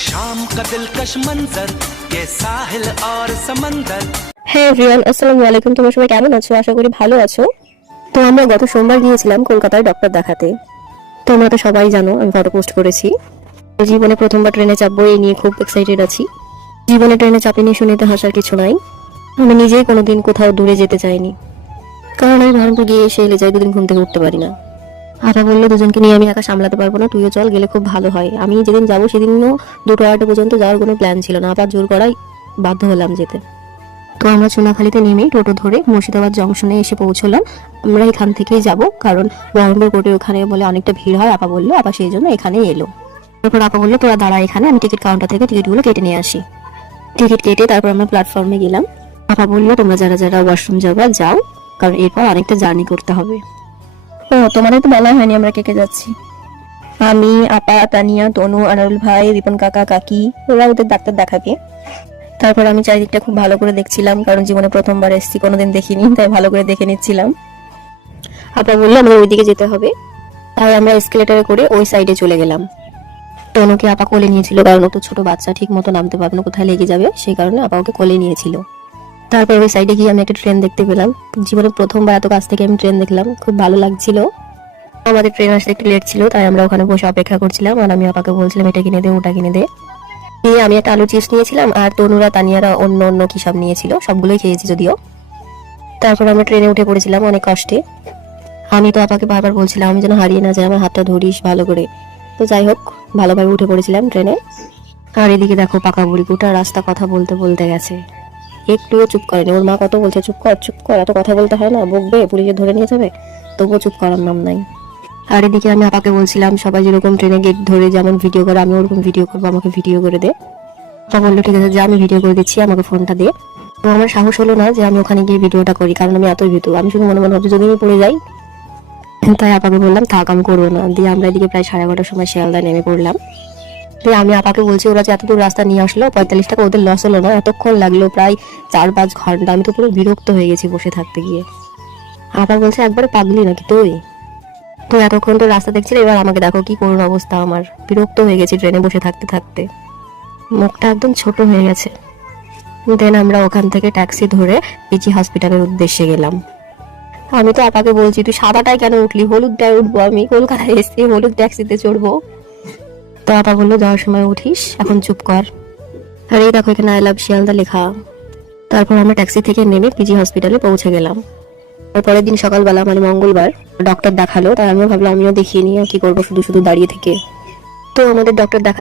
शाम का दिलकश मंजर ये साहिल और समंदर। হ্যাঁ এভরিওয়ান, আসসালামু আলাইকুম। তোমরা সবাই কেমন আছো? আশা করি ভালো আছো। তো আমরা গত সোমবার গিয়েছিলাম কলকাতায় ডক্টর দেখাতে। তোমরা তো সবাই জানো আমি ফটো পোস্ট করেছি। জীবনে প্রথমবার ট্রেনে চাপবো এই নিয়ে খুব এক্সাইটেড আছি। জীবনে ট্রেনে চাপিনি শুনিতে হাসার কিছু নাই। আমি নিজেই কোনোদিন কোথাও দূরে যেতে চাইনি, কারণ আমি ধর্মপুর গিয়ে এসে এলে যাই দুদিন ঘুম থেকে উঠতে পারি না। আটা বললো দুজনকে নিয়ে আমি একা সামলাতে পারবো না, তুইও চল, গেলে খুব ভালো হয়। আমি যেদিন যাবো সেদিনও 2টা পর্যন্ত যাওয়ার কোনো প্ল্যান ছিল না, আবার জোর করাই বাধ্য হলাম যেতে। তো আমরা চুনাখালীতে নেমে টোটো ধরে মুর্শিদাবাদ জংশনে এসে পৌঁছলাম। আমরা এখান থেকেই যাব, কারণ বহরমপুর কোর্টের ওখানে বলে অনেকটা ভিড় হয়। আপা বললো, আপা সেই জন্য এখানেই এলো। তারপর আপা বললো তোরা দাঁড়া এখানে, আমি টিকিট কাউন্টার থেকে টিকিটগুলো কেটে নিয়ে আসি। টিকিট কেটে তারপর আমরা প্ল্যাটফর্মে গেলাম। আপা বললো তোমরা যারা যারা ওয়াশরুম যাবা যাও, কারণ এরপর অনেকটা জার্নি করতে হবে। ও তোমাদের তো বলা হয়নি আমরা কে কে যাচ্ছি। আমি, আপা, তানিয়া, তনু, আনারুল ভাই, রিপন কাকা, কাকি, ওরা ওদের ডাক্তার দেখাবে। তারপর আমি চারিদিকটা খুব ভালো করে দেখছিলাম, কারণ জীবনে প্রথমবার এসেছি, কোনোদিন দেখিনি, তাই ভালো করে দেখে নিচ্ছিলাম। আপা বললো আমাদের ওইদিকে যেতে হবে, তাই আমরা এসকেলেটরে করে ওই সাইডে চলে গেলাম। তনুকে আপা কোলে নিয়েছিল, কারণ ও তো ছোট বাচ্চা, ঠিক মতো নামতে পারবে না, কোথায় লেগে যাবে, সেই কারণে আপা ওকে কোলে নিয়েছিল। তারপর ওই সাইডে গিয়ে আমি একটা ট্রেন দেখতে পেলাম। জীবনে প্রথমবার এত কাছ থেকে আমি ট্রেন দেখলাম, খুব ভালো লাগছিল। আমাদের ট্রেন আসতে একটু লেট ছিল, তাই আমরা ওখানে বসে অপেক্ষা করছিলাম। আর আমি আপাকে বলছিলাম এটা কিনে দে, ওটা কিনে দে। দিয়ে আমি একটা আলু চিপস নিয়েছিলাম, আর তনুরা তানিয়ারা অন্য অন্য কি সব নিয়েছিল, সবগুলোই খেয়েছি যদিও। তারপর আমরা ট্রেনে উঠে পড়েছিলাম অনেক কষ্টে। আমি তো আপাকে বারবার বলছিলাম আমি যেন হারিয়ে না যাই, আমার হাতটা ধরিস ভালো করে। তো যাই হোক, ভালোভাবে উঠে পড়েছিলাম ট্রেনে। আর এদিকে দেখো পাকা বুড়ি গোটা রাস্তা কথা বলতে বলতে গেছে, একটুও চুপ করেনি। ওর মা কত বলছে চুপ কর চুপ কর, এত কথা বলতে হয় না, বকবে, পুলিশে ধরে নিয়ে যাবে, তবুও চুপ করার নাম নাই। আর এদিকে আমি আপাকে বলছিলাম সবাই যেরকম ট্রেনে গেট ধরে যেমন ভিডিও করে আমি ওরকম ভিডিও করবো, আমাকে ভিডিও করে দে। আপা বললো ঠিক আছে যা, আমি ভিডিও করে দিচ্ছি, আমাকে ফোনটা দে। তো আমার সাহস হলো না যে আমি ওখানে গিয়ে ভিডিওটা করি, কারণ আমি এতই ভীতু। আমি শুধু মনে মনে ভাবছি যদি আমি পড়ে যাই। তাই আপাকে বললাম থাক আমি করবো না। দিয়ে আমরা এদিকে প্রায় 11:30টার সময় শিয়ালদা নেমে পড়লাম। দিয়ে আমি আপাকে বলছি ওরা যে এতদূর রাস্তা নিয়ে আসলো, 45 টাকা ওদের লস হলো না? এতক্ষণ লাগলো প্রায় 4-5 ঘন্টা, আমি তো পুরো বিরক্ত হয়ে গেছি বসে থাকতে গিয়ে। আপা বলছে একবারে পাগলি নাকি তুই? তো এতক্ষণ তো রাস্তা দেখছিলে, এবার আমাকে দেখো কি করুন অবস্থা আমার। বিরক্ত হয়ে গেছি ট্রেনে বসে থাকতে থাকতে, মুখটা একদম ছোট হয়ে গেছে। দেন আমরা ওখান থেকে ট্যাক্সি ধরে পিজি হসপিটালের উদ্দেশ্যে গেলাম। আমি তো আপাকে বলছি তুই সাদাটায় কেন উঠলি, হলুদটায় উঠবো, আমি কলকাতায় এসেছি হলুদ ট্যাক্সিতে চড়বো। তো আপা বললো যাওয়ার সময় উঠিস, এখন চুপ কর। আর এই দেখো এখানে আই লাভ শিয়ালদা লেখা। তারপর আমরা ট্যাক্সি থেকে নেমে পিজি হসপিটালে পৌঁছে গেলাম। পরের দিন সকালবেলা মানে মঙ্গলবার ডক্টর দেখালো, তাই আমিও ভাবলাম আমিও দেখিয়ে নিয়ে কি করবো শুধু শুধু দাঁড়িয়ে থেকে। তো আমাদের ডক্টর দেখা